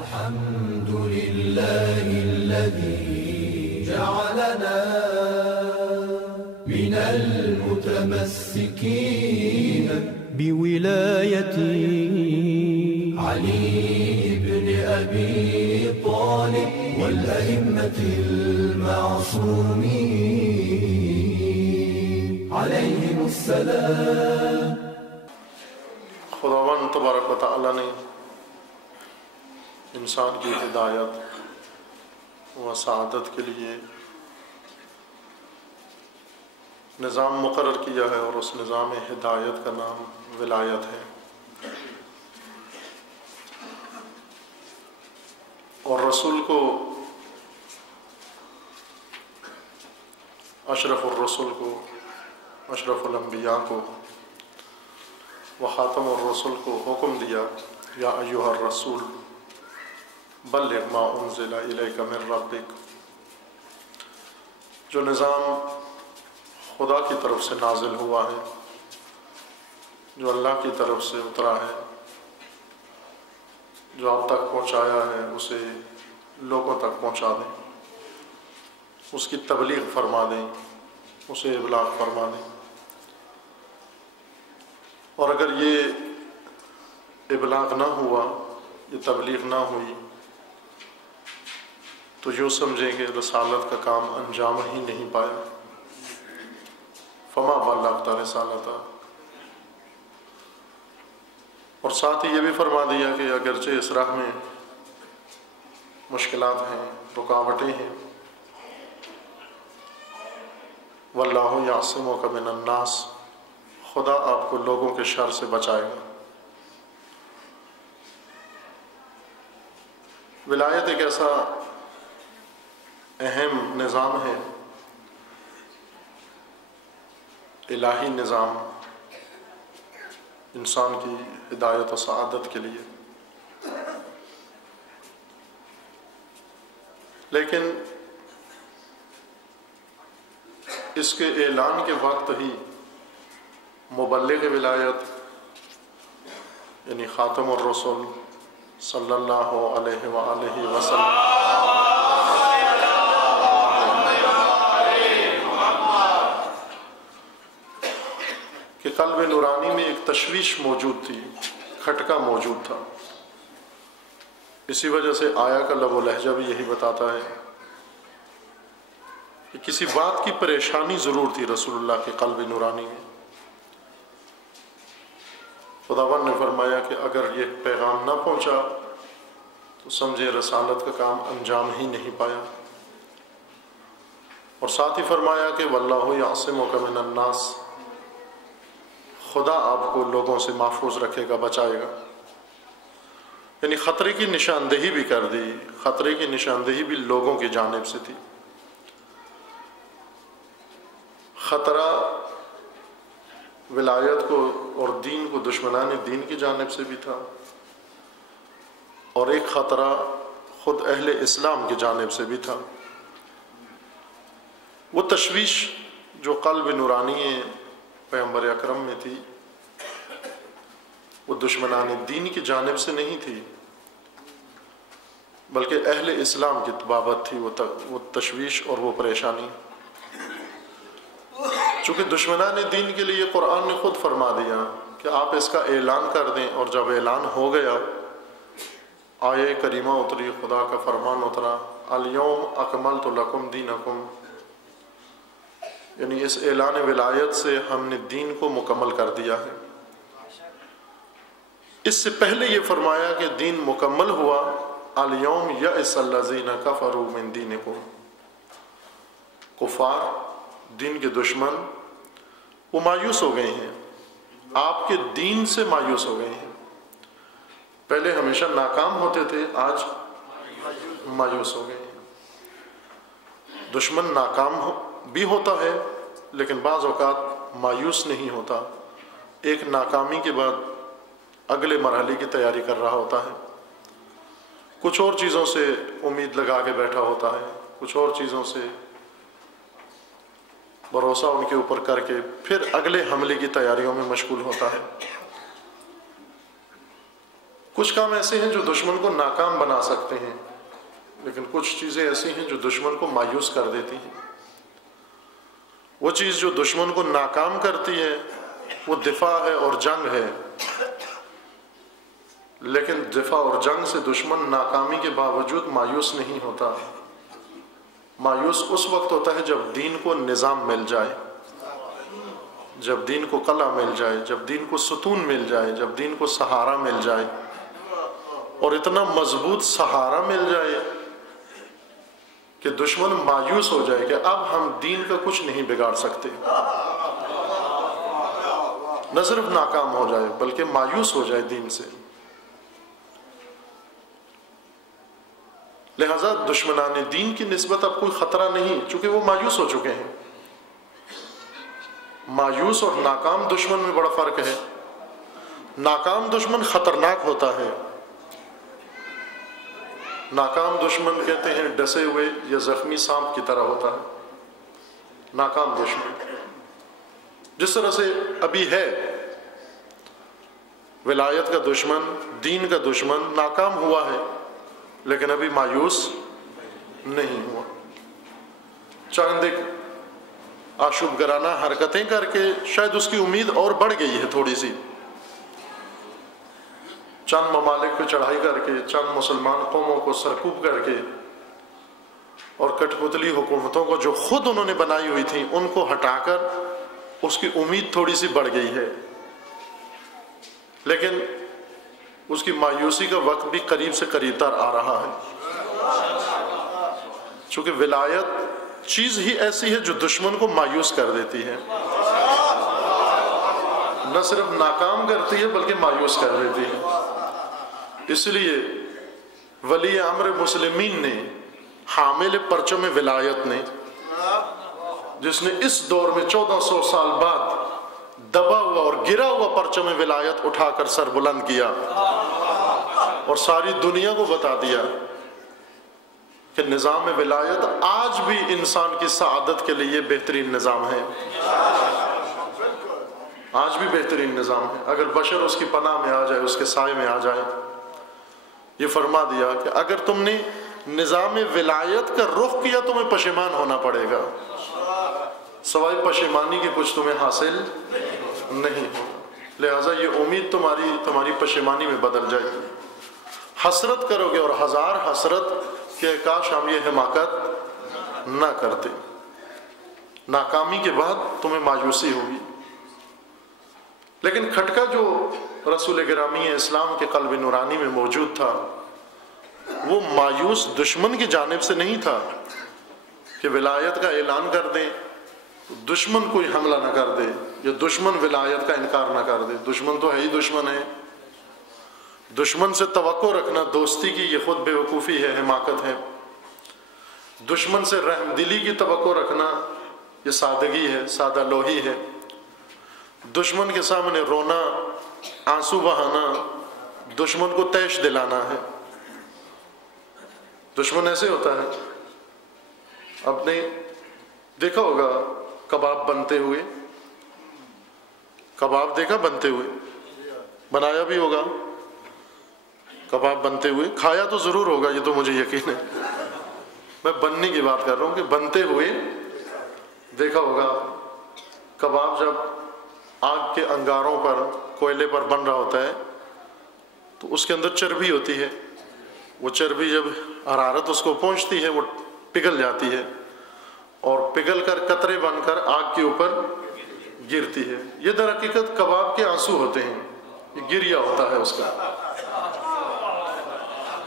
الحمد لله الذي جعلنا من المتمسكين بولاية علي بن أبي طالب والأئمة المعصومين عليهم السلام. خداوند تبارک و تعالی نے انسان کی ہدایت و سعادت کے لیے نظام مقرر کیا ہے، اور اس نظام ہدایت کا نام ولایت ہے. اور رسول کو اشرف الرسل کو، اشرف الانبیاء کو و خاتم الرسل کو حکم دیا، یا ایھا الرسول بلغ ما انزل الیک من ربک. جو نظام خدا کی طرف سے نازل ہوا ہے، جو اللہ کی طرف سے اترا ہے، جو آپ تک پہنچایا ہے، اسے لوگوں تک پہنچا دیں، اس کی تبلیغ فرما دیں، اسے ابلاغ فرما دیں. اور اگر یہ ابلاغ نہ ہوا، یہ تبلیغ نہ ہوئی، تو یوں سمجھیں کہ رسالت کا کام انجام ہی نہیں پایا. فما بلغت رسالتہ. اور ساتھ ہی یہ بھی فرما دیا کہ اگرچہ اس راہ میں مشکلات ہیں، رکاوٹیں ہیں، واللہ یعصمک من الناس، خدا آپ کو لوگوں کے شر سے بچائے گا. ولایت ایک ایسا اہم نظام ہے، الہی نظام، انسان کی ہدایت و سعادت کے لیے. لیکن اس کے اعلان کے وقت ہی مبلغ ولایت یعنی خاتم الرسل صلی اللہ علیہ وآلہ وسلم کہ قلب نورانی میں ایک تشویش موجود تھی، کھٹکا موجود تھا. اسی وجہ سے آیا کا لب و لہجہ بھی یہی بتاتا ہے کہ کسی بات کی پریشانی ضرور تھی رسول اللہ کے قلب نورانی میں. خداوند نے فرمایا کہ اگر یہ پیغام نہ پہنچا تو سمجھے رسالت کا کام انجام ہی نہیں پایا. اور ساتھ ہی فرمایا کہ واللہ یعصمک من الناس، خدا آپ کو لوگوں سے محفوظ رکھے گا، بچائے گا. یعنی خطرے کی نشاندہی بھی کر دی، خطرے کی نشاندہی بھی لوگوں کی جانب سے تھی. خطرہ ولایت کو اور دین کو دشمنان دین کی جانب سے بھی تھا، اور ایک خطرہ خود اہل اسلام کی جانب سے بھی تھا. وہ تشویش جو قلب نورانی پیغمبر اکرم میں تھی، وہ دشمنان دین کی جانب سے نہیں تھی، بلکہ اہل اسلام کی طبابت تھی وہ تشویش اور وہ پریشانی. چونکہ دشمنان دین کے لیے قرآن نے خود فرما دیا کہ آپ اس کا اعلان کر دیں، اور جب اعلان ہو گیا، آیے کریمہ اتری، خدا کا فرمان اترا، الیوم اکملت لکم دینکم، یعنی اس اعلان ولایت سے ہم نے دین کو مکمل کر دیا ہے. اس سے پہلے یہ فرمایا کہ دین مکمل ہوا، الیوم یئس الذین کفروا من دینکم، کفار دین کے دشمن وہ مایوس ہو گئے ہیں، آپ کے دین سے مایوس ہو گئے ہیں. پہلے ہمیشہ ناکام ہوتے تھے، آج مایوس ہو گئے ہیں. دشمن ناکام بھی ہوتا ہے لیکن بعض اوقات مایوس نہیں ہوتا، ایک ناکامی کے بعد اگلے مرحلے کی تیاری کر رہا ہوتا ہے، کچھ اور چیزوں سے امید لگا کے بیٹھا ہوتا ہے، کچھ اور چیزوں سے بھروسہ ان کے اوپر کر کے پھر اگلے حملے کی تیاریوں میں مشغول ہوتا ہے. کچھ کام ایسے ہیں جو دشمن کو ناکام بنا سکتے ہیں، لیکن کچھ چیزیں ایسی ہیں جو دشمن کو مایوس کر دیتی ہیں۔ وہ چیز جو دشمن کو ناکام کرتی ہے وہ دفاع ہے اور جنگ ہے، لیکن دفاع اور جنگ سے دشمن ناکامی کے باوجود مایوس نہیں ہوتا۔ مایوس اس وقت ہوتا ہے جب دین کو نظام مل جائے، جب دین کو قلعہ مل جائے، جب دین کو ستون مل جائے، جب دین کو سہارا مل جائے، اور اتنا مضبوط سہارا مل جائے کہ دشمن مایوس ہو جائے کہ اب ہم دین کا کچھ نہیں بگاڑ سکتے، نہ صرف ناکام ہو جائے بلکہ مایوس ہو جائے دین سے۔ لہذا دشمنان دین کی نسبت اب کوئی خطرہ نہیں، چونکہ وہ مایوس ہو چکے ہیں۔ مایوس اور ناکام دشمن میں بڑا فرق ہے۔ ناکام دشمن خطرناک ہوتا ہے۔ ناکام دشمن کہتے ہیں ڈسے ہوئے یا زخمی سانپ کی طرح ہوتا ہے۔ ناکام دشمن جس طرح سے ابھی ہے ولایت کا دشمن، دین کا دشمن ناکام ہوا ہے لیکن ابھی مایوس نہیں ہوا، چند ایک آشوب گرانہ حرکتیں کر کے شاید اس کی امید اور بڑھ گئی ہے تھوڑی سی، چند ممالک پہ چڑھائی کر کے، چند مسلمان قوموں کو سرکوب کر کے، اور کٹ پتلی حکومتوں کو جو خود انہوں نے بنائی ہوئی تھیں ان کو ہٹا کر اس کی امید تھوڑی سی بڑھ گئی ہے، لیکن اس کی مایوسی کا وقت بھی قریب سے قریب تر آ رہا ہے، چونکہ ولایت چیز ہی ایسی ہے جو دشمن کو مایوس کر دیتی ہے، نہ صرف ناکام کرتی ہے بلکہ مایوس کر دیتی ہے۔ اس لیے ولی امر مسلمین نے، حامل پرچم ولایت نے، جس نے اس دور میں 1400 سال بعد دبا ہوا اور گرا ہوا پرچم ولایت اٹھا کر سر بلند کیا اور ساری دنیا کو بتا دیا کہ نظام ولایت آج بھی انسان کی سعادت کے لیے بہترین نظام ہے، آج بھی بہترین نظام ہے اگر بشر اس کی پناہ میں آ جائے، اس کے سائے میں آ جائے۔ یہ فرما دیا کہ اگر تم نے نظام ولایت کا رخ کیا تمہیں پشیمان ہونا پڑے گا، سوائے پشیمانی کے کچھ تمہیں حاصل نہیں ہو، لہٰذا یہ امید تمہاری پشیمانی میں بدل جائے گی، حسرت کرو گے اور ہزار حسرت کہ کاش ہم یہ حماقت نہ کرتے۔ ناکامی کے بعد تمہیں مایوسی ہوگی، لیکن کھٹکا جو رسول گرامی اسلام کے قلب نورانی میں موجود تھا وہ مایوس دشمن کی جانب سے نہیں تھا کہ ولایت کا اعلان کر دیں دشمن کوئی حملہ نہ کر دے یا دشمن ولایت کا انکار نہ کر دے، دشمن تو ہے ہی دشمن ہے، دشمن سے توقع رکھنا دوستی کی یہ خود بے وقوفی ہے، حماقت ہے، دشمن سے رحم دلی کی توقع رکھنا یہ سادگی ہے، سادہ لوہی ہے، دشمن کے سامنے رونا، آنسو بہانا دشمن کو تیش دلانا ہے۔ دشمن ایسے ہوتا ہے، آپ نے دیکھا ہوگا کباب بنتے ہوئے، کباب دیکھا بنتے ہوئے، بنایا بھی ہوگا کباب بنتے ہوئے، کھایا تو ضرور ہوگا، یہ تو مجھے یقین ہے، میں بننے کی بات کر رہا ہوں کہ بنتے ہوئے دیکھا ہوگا کباب جب آگ کے انگاروں پر، کوئلے پر بن رہا ہوتا ہے تو اس کے اندر چربی ہوتی ہے، وہ چربی جب حرارت اس کو پہنچتی ہے وہ پگھل جاتی ہے اور پگھل کر قطرے بن کر آگ کے اوپر گرتی ہے، یہ در حقیقت کباب کے آنسو ہوتے ہیں، یہ گریا ہوتا ہے اس کا۔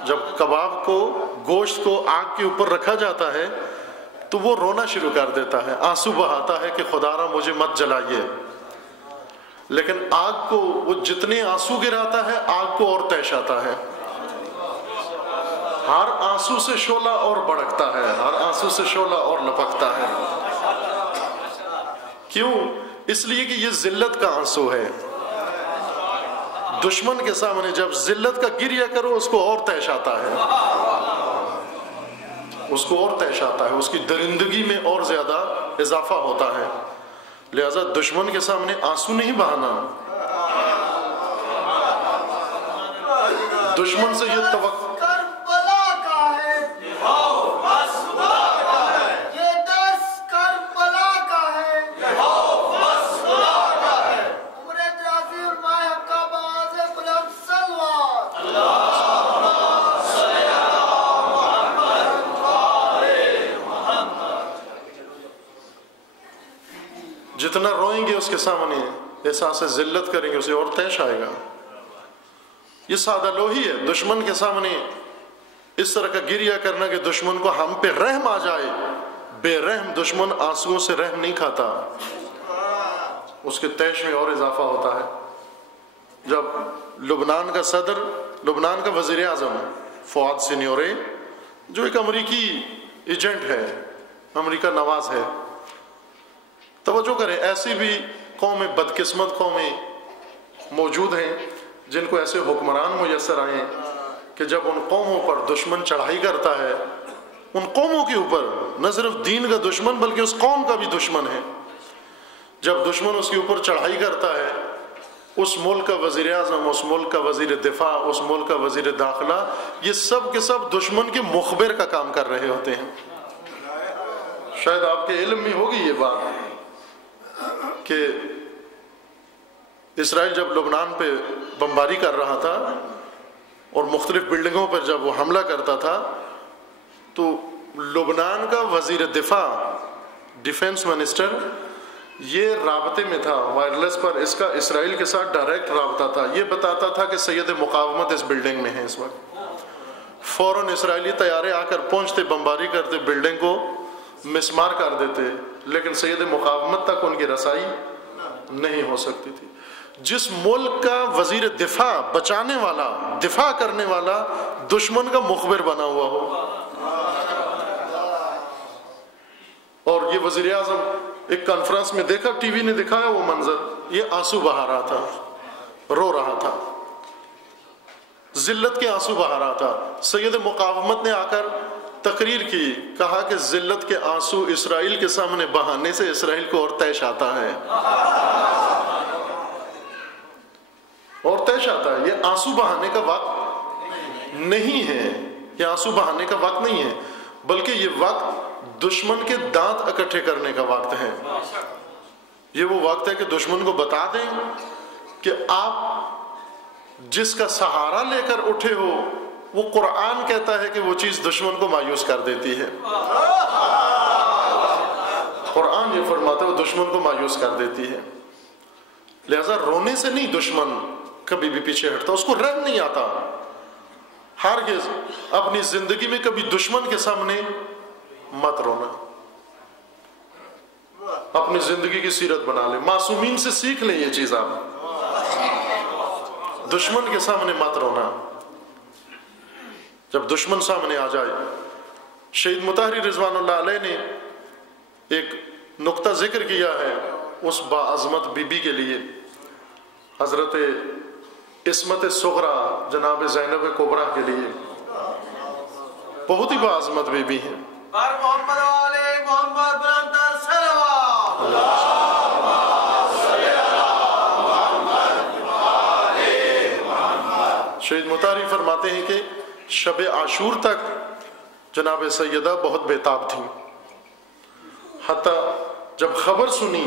جب کباب کو، گوشت کو آگ کے اوپر رکھا جاتا ہے تو وہ رونا شروع کر دیتا ہے، آنسو بہاتا ہے کہ خدا را مجھے مت جلائیے، لیکن آگ کو وہ جتنے آنسو گراتا ہے آگ کو اور تیش آتا ہے، ہر آنسو سے شعلہ اور بڑھکتا ہے، ہر آنسو سے شعلہ اور لپکتا ہے۔ کیوں؟ اس لیے کہ یہ ذلت کا آنسو ہے، دشمن کے سامنے جب ذلت کا گریہ کرو اس کو اور تیش آتا ہے، اس کو اور تیش آتا ہے، اس کی درندگی میں اور زیادہ اضافہ ہوتا ہے، لہذا دشمن کے سامنے آنسو نہیں بہانا، دشمن سے یہ توقع جتنا روئیں گے اس کے سامنے احساس ذلت کریں گے، اسے اور طیش آئے گا۔ یہ سادہ لوہی ہے، دشمن کے سامنے اس طرح کا گریہ کرنا کہ دشمن کو ہم پہ رحم آ جائے۔ بے رحم دشمن آنسوؤں سے رحم نہیں کھاتا، اس کے طیش میں اور اضافہ ہوتا ہے۔ جب لبنان کا صدر، لبنان کا وزیر اعظم فؤاد سینیورے، جو ایک امریکی ایجنٹ ہے، امریکہ نواز ہے، توجہ کریں، ایسی بھی قومیں، بدقسمت قومیں موجود ہیں جن کو ایسے حکمران میسر آئے کہ جب ان قوموں پر دشمن چڑھائی کرتا ہے، ان قوموں کے اوپر نہ صرف دین کا دشمن بلکہ اس قوم کا بھی دشمن ہے، جب دشمن اس کے اوپر چڑھائی کرتا ہے، اس ملک کا وزیر اعظم، اس ملک کا وزیر دفاع، اس ملک کا وزیر داخلہ، یہ سب کے سب دشمن کے مخبر کا کام کر رہے ہوتے ہیں۔ شاید آپ کے علم میں ہوگی یہ بات کہ اسرائیل جب لبنان پہ بمباری کر رہا تھا اور مختلف بلڈنگوں پر جب وہ حملہ کرتا تھا، تو لبنان کا وزیر دفاع، ڈیفنس منسٹر، یہ رابطے میں تھا وائرلیس پر، اس کا اسرائیل کے ساتھ ڈائریکٹ رابطہ تھا۔ یہ بتاتا تھا کہ سید مقاومت اس بلڈنگ میں ہے اس وقت۔ فوراً اسرائیلی طیارے آ کر پہنچتے، بمباری کرتے، بلڈنگ کو مسمار کر دیتے، لیکن سید مقاومت تک ان کی رسائی نہیں ہو سکتی تھی۔ جس ملک کا وزیر دفاع، بچانے والا، دفاع کرنے والا، دشمن کا مخبر بنا ہوا ہو، اور یہ وزیر اعظم ایک کانفرنس میں دیکھا، ٹی وی نے دکھایا وہ منظر، یہ آنسو بہا رہا تھا، رو رہا تھا، ذلت کے آنسو بہا رہا تھا۔ سید مقاومت نے آ کر تقریر کی، کہا کہ ذلت کے آنسو اسرائیل کے سامنے بہانے سے اسرائیل کو اور طیش آتا ہے، اور طیش آتا ہے۔ یہ آنسو بہانے کا وقت نہیں ہے، یہ آنسو بہانے کا وقت نہیں ہے، بلکہ یہ وقت دشمن کے دانت اکٹھے کرنے کا وقت ہے۔ یہ وہ وقت ہے کہ دشمن کو بتا دیں کہ آپ جس کا سہارا لے کر اٹھے ہو، وہ قرآن کہتا ہے کہ وہ چیز دشمن کو مایوس کر دیتی ہے۔ قرآن یہ فرماتا ہے وہ دشمن کو مایوس کر دیتی ہے۔ لہذا رونے سے نہیں دشمن کبھی بھی پیچھے ہٹتا، اس کو رحم نہیں آتا۔ ہرگز اپنی زندگی میں کبھی دشمن کے سامنے مت رونا، اپنی زندگی کی سیرت بنا لیں، معصومین سے سیکھ لیں یہ چیز، آپ دشمن کے سامنے مت رونا۔ جب دشمن سامنے آ جائے، شہید مطہری رضوان اللہ علیہ نے ایک نقطہ ذکر کیا ہے اس باعظمت بی بی کے لیے، حضرت عصمت صغرا جناب زینب کبریٰ کے لیے، بہت ہی باعظمت بی بی ہیں۔ محمد والے محمد بلندر صلوات شہید مطہری فرماتے ہیں کہ شب عاشور تک جناب سیدہ بہت بیتاب تھیں، حتیٰ جب خبر سنی،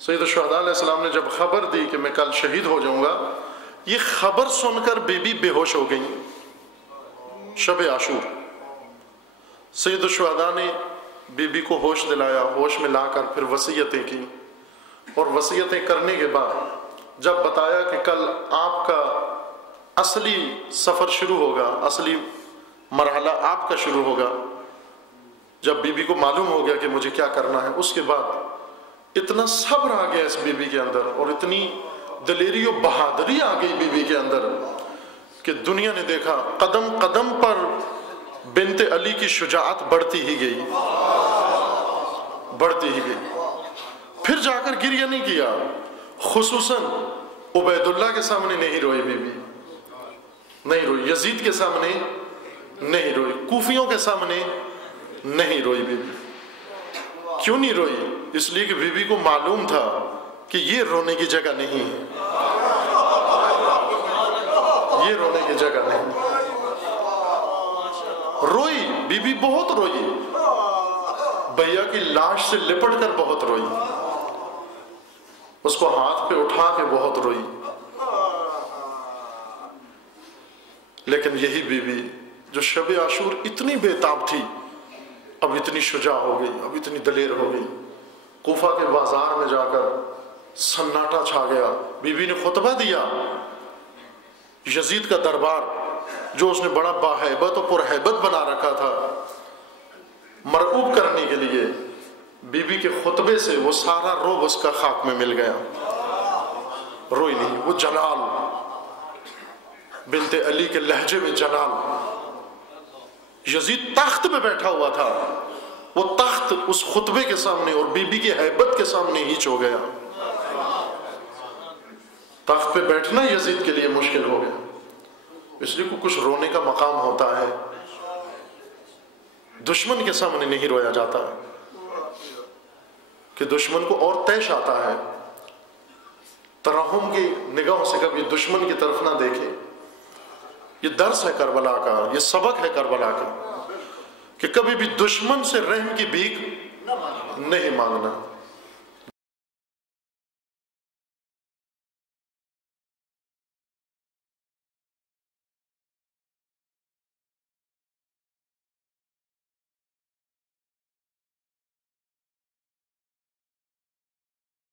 سید الشہداء علیہ السلام نے جب خبر دی کہ میں کل شہید ہو جاؤں گا، یہ خبر سن کر بی بی بے ہوش ہو گئیں۔ شب عاشور سید الشہداء نے بی بی کو ہوش دلایا، ہوش میں لا کر پھر وصیتیں کی، اور وصیتیں کرنے کے بعد جب بتایا کہ کل آپ کا اصلی سفر شروع ہوگا، اصلی مرحلہ آپ کا شروع ہوگا، جب بی بی کو معلوم ہو گیا کہ مجھے کیا کرنا ہے، اس کے بعد اتنا صبر آ گیا اس بی بی کے اندر، اور اتنی دلیری و بہادری آ گئی بی بی کے اندر کہ دنیا نے دیکھا قدم قدم پر بنت علی کی شجاعت بڑھتی ہی گئی، بڑھتی ہی گئی۔ پھر جا کر گریہ نہیں کیا، خصوصاً عبید اللہ کے سامنے نہیں روئی بی بی، نہیں روئی، یزید کے سامنے نہیں روئی، کوفیوں کے سامنے نہیں روئی بی بی۔ کیوں نہیں روئی؟ اس لیے کہ بی بی کو معلوم تھا کہ یہ رونے کی جگہ نہیں ہے، یہ رونے کی جگہ نہیں. روئی بی بی، بہت روئی، بھیا کی لاش سے لپٹ کر بہت روئی، اس کو ہاتھ پہ اٹھا کے بہت روئی. لیکن یہی بی بی جو شب عاشور اتنی بے تاب تھی، اب اتنی شجاع ہو گئی، اب اتنی دلیر ہو گئی. کوفہ کے بازار میں جا کر سناٹا چھا گیا. بی بی نے خطبہ دیا. یزید کا دربار جو اس نے بڑا باہیبت و پرہیبت بنا رکھا تھا، مرعوب کرنے کے لیے بی بی کے خطبے سے وہ سارا روب اس کا خاک میں مل گیا. روئی نہیں. وہ جلال، بنت علی کے لہجے میں جلال. یزید تخت پہ بیٹھا ہوا تھا، وہ تخت اس خطبے کے سامنے اور بی بی کی ہیبت کے سامنے ہیچ ہو گیا. تخت پہ بیٹھنا یزید کے لیے مشکل ہو گیا. اس لیے کچھ رونے کا مقام ہوتا ہے. دشمن کے سامنے نہیں رویا جاتا کہ دشمن کو اور طیش آتا ہے. ترحم کی نگاہوں سے کبھی دشمن کی طرف نہ دیکھے. یہ درس ہے کربلا کا، یہ سبق ہے کربلا کا کہ کبھی بھی دشمن سے رحم کی بھیک نہیں مانگنا.